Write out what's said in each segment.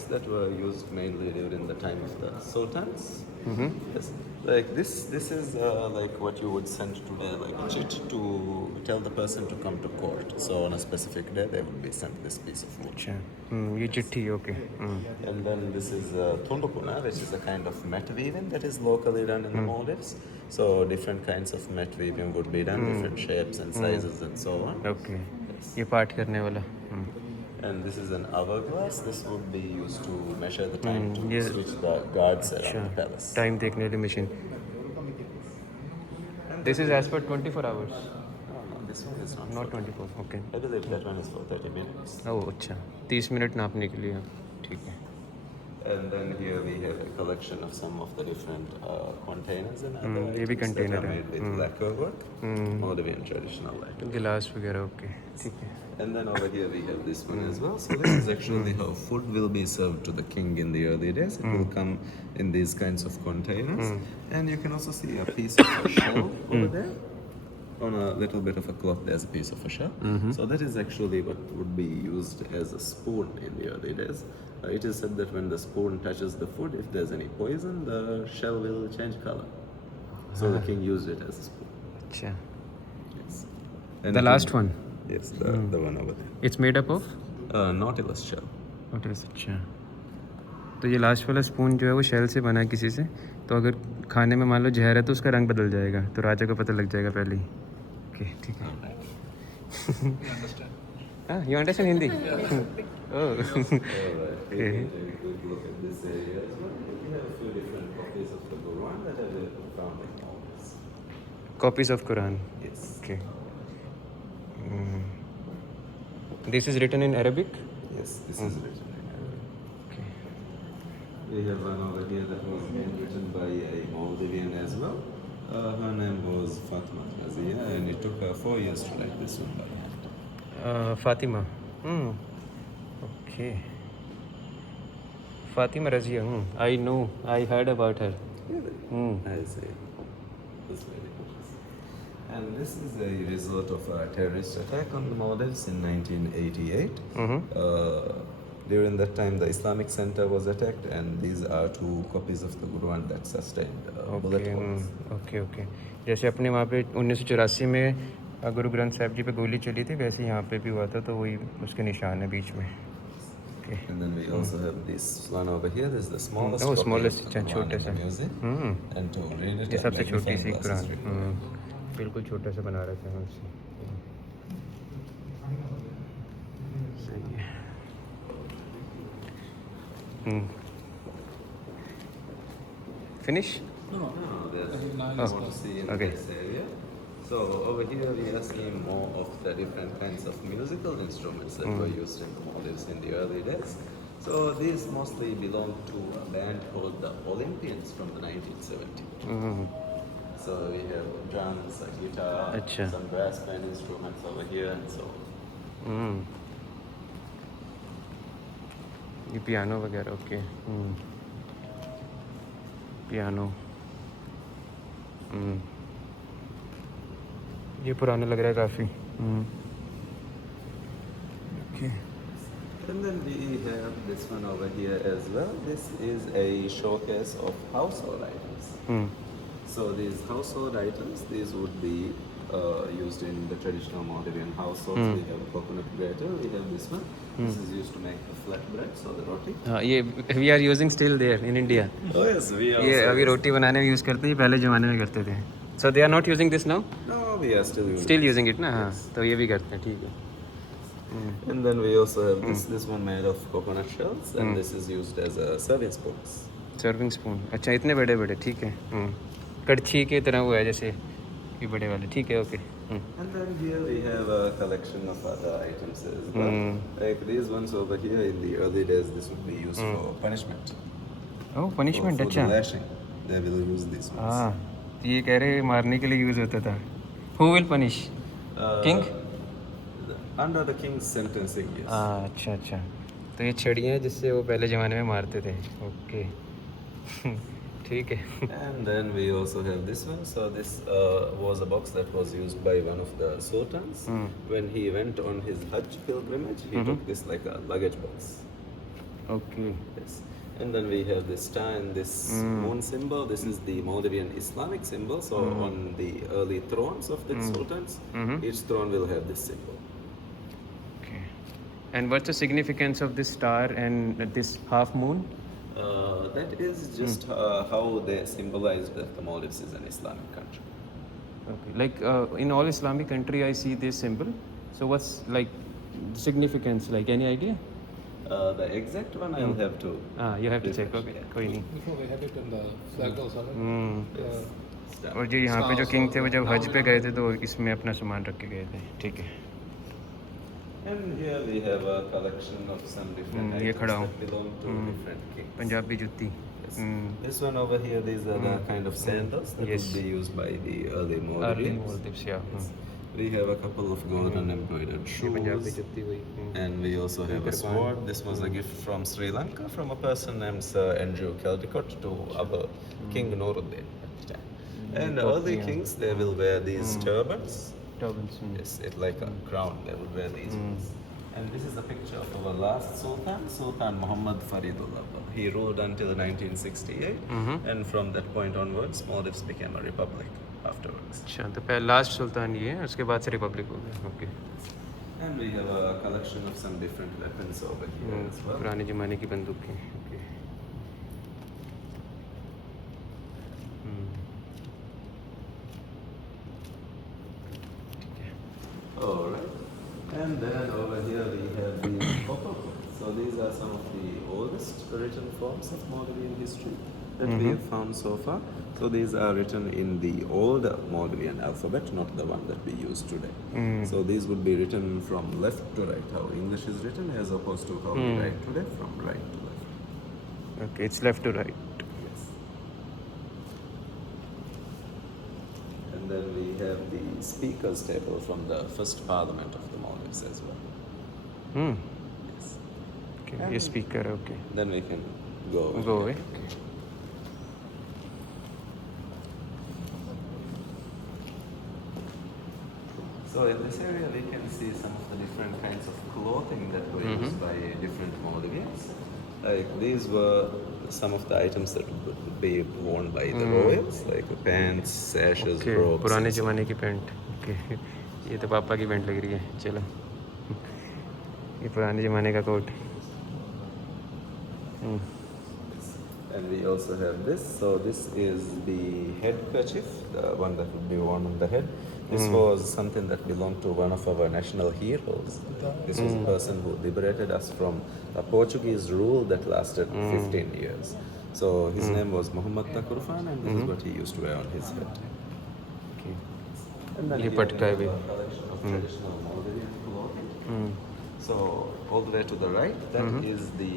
that were used mainly during the time of the sultans. Mm-hmm. Yes, like this is like what you would send today, like a chit to tell the person to come to court. So on a specific day, they would be sent this piece of wood. अच्छा ये चिट्ठी okay And then this is tundukuna, which is a kind of mat weaving that is locally done in the Maldives. So different kinds of mat weaving would be done, different shapes and sizes and so on. Okay ये पाठ करने वाला And this is an hourglass. This would be used to measure the time to yes. switch the guards around अच्छा the palace. Time देखने वाली machine this is as per 24 hours No, this one is not. Not 24 okay I believe that one is for 30 minutes. Oh अच्छा 30 minute नापने के लिए ठीक है And then here we have a collection of some of the different containers and other ये भी items that container are है made with lacquer work, Maldivian traditional items. गिलास वगैरह ओके ठीक है And then over here we have this one as well. So this is actually how food will be served to the king in the early days. It will come in these kinds of containers. And you can also see a piece of a shell over there. On a little bit of a cloth, there's a piece of a shell. So that is actually what would be used as a spoon in the early days. It is said that when the spoon touches the food, if there's any poison, the shell will change color. So the king used it as a spoon. अच्छा Yes. The last one Yes, the one over there. It's made up of Nautilus shell. अच्छा तो ये last वाला spoon जो है वो shell से बना है किसी से तो अगर खाने में मान लो जहर है तो उसका रंग बदल जाएगा तो राजा को पता लग जाएगा पहले ही ओके ठीक है हाँ you understand Hindi oh Here we could look at this area as well. We have a few different copies of the Quran that have been found in Maldives. Copies of Quran Yes. Okay this is written in Arabic Yes, this is written in Arabic. We have one over here that was written by a Maldivian as well. Her name was Fatima Ghazia, and it took her 4 years to write this one by hand. Fatima okay Fatima Razia I know I heard about her I see. That's very interesting. And this is a result of a terrorist attack on the Maldives in 1988. During that time, the Islamic Center was attacked, and these are 2 copies of the Quran that sustained bullet holes. Okay okay जैसे अपने वहाँ पे 1984 में गुरु ग्रंथ साहिब जी पे गोली चली थी वैसे यहाँ पे भी हुआ था तो वही उसके निशान है बीच में okay And then we also have this one over here. This is the smallest. Oh, copy smallest, of the Quran छोटे in the सा। museum. And to read it, ये a सबसे छोटी magnifying C glass is Quran required. बिल्कुल छोटा सा बना रखा है उससे सही है finish No, there's more to see in Okay. this area. So over here we are seeing more of the different kinds of musical instruments that were used in the Maldives in the early days. So these mostly belong to a band called the Olympians from the 1970s. So we have drums, a guitar, Acha. some brass band instruments over here and so on. ये piano वगैरह okay piano ये पुराना लग रहा है काफ़ी okay And then we have this one over here as well. This is a showcase of household items. So these household items, these would be used in the traditional Maldivian households. We have a coconut grater. We have this one. This is used to make the flatbread, so the roti. हाँ ये we are using still there in India Oh yes, we are. ये अभी रोटी बनाने में use करते हैं पहले ज़माने में करते थे so they are not using this now No, we are still using. Still using it ना हाँ तो ये भी करते हैं ठीक है And then we also have this one made of coconut shells, and this is used as a serving spoons. Serving spoon अच्छा इतने बड़े बड़े ठीक है कड़छी की तरह वो है जैसे ये बड़े वाले ठीक है okay And then here we have a collection of other items as well. Like these ones over here, in the early days, this would be used for punishment. Oh punishment For the अच्छा lashing, they will use these ones. हाँ तो ये कह रहे मारने के लिए use होता था who will punish king Under the king's sentencing, yes. हाँ अच्छा अच्छा तो ये छड़ियाँ हैं जिससे वो पहले ज़माने में मारते थे ओके ठीक है And then we also have this one. So this was a box that was used by one of the sultans. When he went on his Hajj pilgrimage, he took this like a luggage box. Okay Yes. And then we have this star and this moon symbol. This is the Moldavian Islamic symbol. So on the early thrones of the sultans, each throne will have this symbol. okay. And what's the significance of this star and this half moon? That is just how they symbolize that the Maldives is an Islamic country. Okay, like in all Islamic country, I see this symbol. So what's like significance? Like any idea? The exact one I'll have to. You have to check. refresh, Okay, yeah. कोई नहीं. Before we have it on the flag also. Yes. Star. और जो यहाँ पे जो king थे वो जब हज पे गए थे तो इसमें अपना सामान रख के गए थे. ठीक है. And here we have a collection of some different ये items खड़ा हूँ. that belong to different kings. Punjabi जुत्ती. Yes. This one over here, these are the kind of sandals that Yes. would be used by the early early Maldivians. Maldives या. We have a couple of golden embroidered ये Punjabi shoes. जुत्ती वही. And we also have a sword. This was a gift from Sri Lanka from a person named Sir Andrew Caldecott to our King Noruddin at the time. And early kings, they will wear these turbans. Turbans. Yes, it like a crown. They will wear these ones. And this is a picture of our last Sultan, Sultan Muhammad Faridullah. He ruled until 1968, and from that point onwards, Maldives became a republic afterwards. अच्छा तो पहले last सुल्तान ये है उसके बाद से Republic हो गया. Okay. And we have a collection of some different weapons over here as well. पुराने ज़माने की बंदूकें. Okay. Alright. And then over here we have the copper coins. So these are some of the oldest written forms of Maldivian history that we have found so far. So these are written in the older Maldivian alphabet, not the one that we use today. So these would be written from left to right, how English is written, as opposed to how we write today, from right to left. Okay it's left to right. Yes. And then we have the speakers table from the first parliament of the Maldives as well. Yes. Okay ये speaker है. Okay Then we can go. over go here. Away. So in this area we can see some of the different kinds of clothing that were used by different Maldivians. Like these were some of the items that would be worn by the royals, like pants, sashes, okay robes. पुराने and so ज़माने की pant. Okay ये तो पापा की pant लग रही है. चलो ये पुराने ज़माने का coat. And we also have this. So this is the head kerchief, the one that would be worn on the head. This was something that belonged to one of our national heroes. This was a person who liberated us from a Portuguese rule that lasted 15 years. So his name was Muhammad Takurfan, and this is what he used to wear on his head. Okay. And then ये here पटका है we भी. have a collection of traditional Maldivian clothing. So all the way to the right, that is the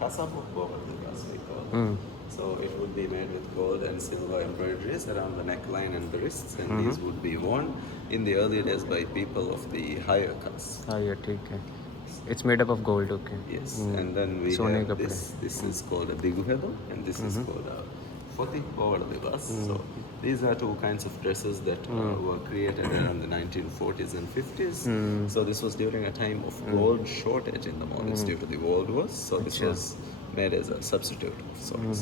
kasabuk, as we call it. So it would be made with gold and silver embroideries around the neckline and the wrists, and these would be worn in the early days by people of the higher caste. हाँ ये ठीक है. It's made up of gold. Okay. Yes, and then we सोने have कपड़े. this. This is called a biguhebo, and this is called a foti or libas. So these are two kinds of dresses that were created around the 1940s and 50s. So this was during a time of gold shortage in the Maldives due to the world wars. So this was made as a substitute of sorts.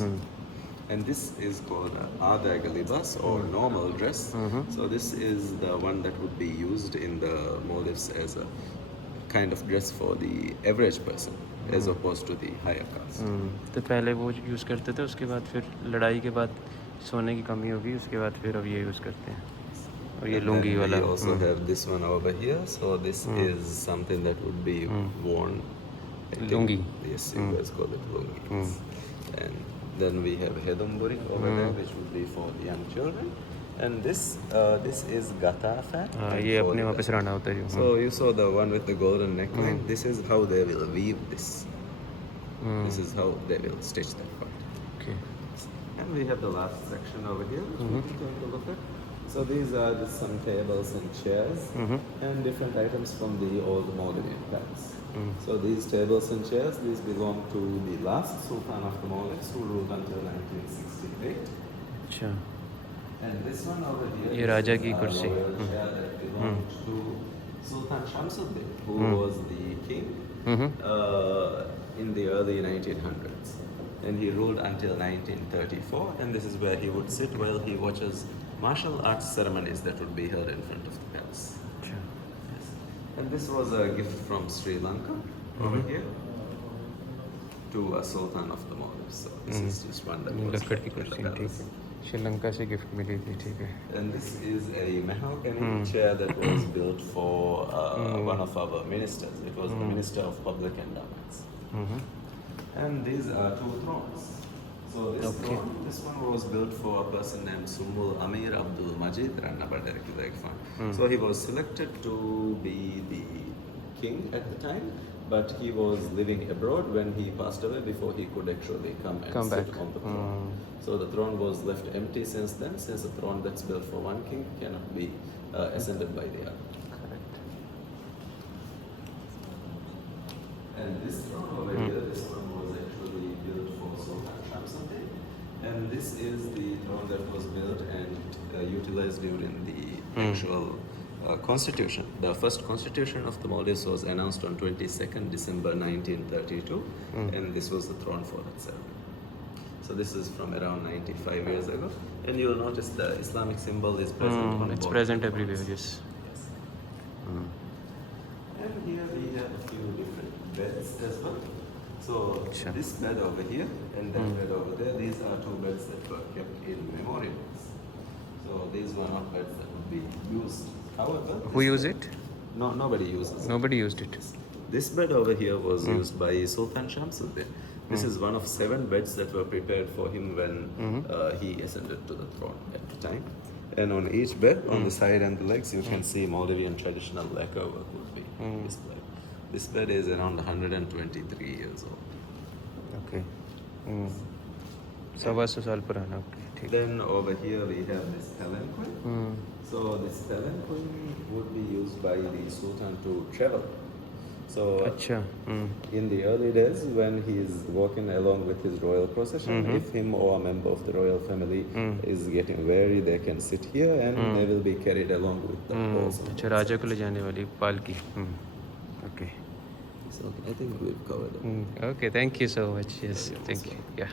And this is called a adag libas or normal dress. So this is the one that would be used in the Maldives as a kind of dress for the average person as opposed to the higher caste. तो पहले वो use करते थे उसके बाद फिर लड़ाई के बाद सोने की कमी होगी उसके बाद फिर अब ये यूज़ करते हैं. और ये And लुंगी then वाला. we also have this one over here. So this is something that would be worn. I think- Lungi. Yes, you guys call it lungi. Yes. And then we have hedumburi over there, which would be for the young children. And this is gata fat. हाँ and ये for अपने the- वहाँ पे सराहना होता है जो. So you saw the one with the golden neckline. This is how they will weave this. This is how they will stitch that part. Okay. And we have the last section over here, which we can take a look at. So these are just some tables and chairs and different items from the old Maldivian times. So these tables and chairs, these belong to the last Sultan of the Maldives who ruled until 1968. अच्छा. And this one over here ये राजा की is a कुर्सी. royal chair that belonged to Sultan Shamsuddin, who was the king. in the early 1900s. And he ruled until 1934, and this is where he would sit while he watches martial arts ceremonies that would be held in front of the palace. अच्छा Yes. And this was a gift from Sri Lanka over here to a sultan of the Maldives. So this is just one that was लक्कड़ की kept in the कुर्सी ठीक palace. है श्रीलंका से gift मिली थी ठीक है And this is a mahogany chair that was built for one of our ministers. It was the Minister of Public Endowments. And these are two thrones. So this throne, this one was built for a person named Sumbul Amir Abdul Majid Rannabadarikidagfan. So he was selected to be the king at the time, but he was living abroad when he passed away before he could actually come and sit back. on the throne. So the throne was left empty since then, since a throne that's built for one king cannot be ascended by the other. And this throne over here, this one was actually built for Sultan Shamsuddin. And this is the throne that was built and utilized during the actual constitution. The first constitution of the Maldives was announced on 22nd December 1932, and this was the throne for that ceremony. So this is from around 95 years ago, and you'll notice the Islamic symbol is present on it's both present the everywhere thrones. yes Yes. And here we have a few different beds as well. So Sure. this bed over here and that bed over there, these are two beds that were kept in memorials. So these were not beds that would be used. However, who this use bed- it No, nobody uses it. nobody used it This bed over here was used by Sultan Shamsuddin. This is one of 7 beds that were prepared for him when he ascended to the throne at the time. And on each bed, on the side and the legs, you can see Maldivian traditional lacquer work would be displayed. This bed is around 123 years old. Okay 125 साल पुराना okay ठीक Then over here we have this palanquin. So this palanquin would be used by the Sultan to travel. So अच्छा in the early days when he is walking along with his royal procession, if him or a member of the royal family is getting weary, they can sit here and they will be carried along with the horse. अच्छा राजा को ले जाने वाली पालकी okay So I think we've covered it. Okay thank you so much yes thank you या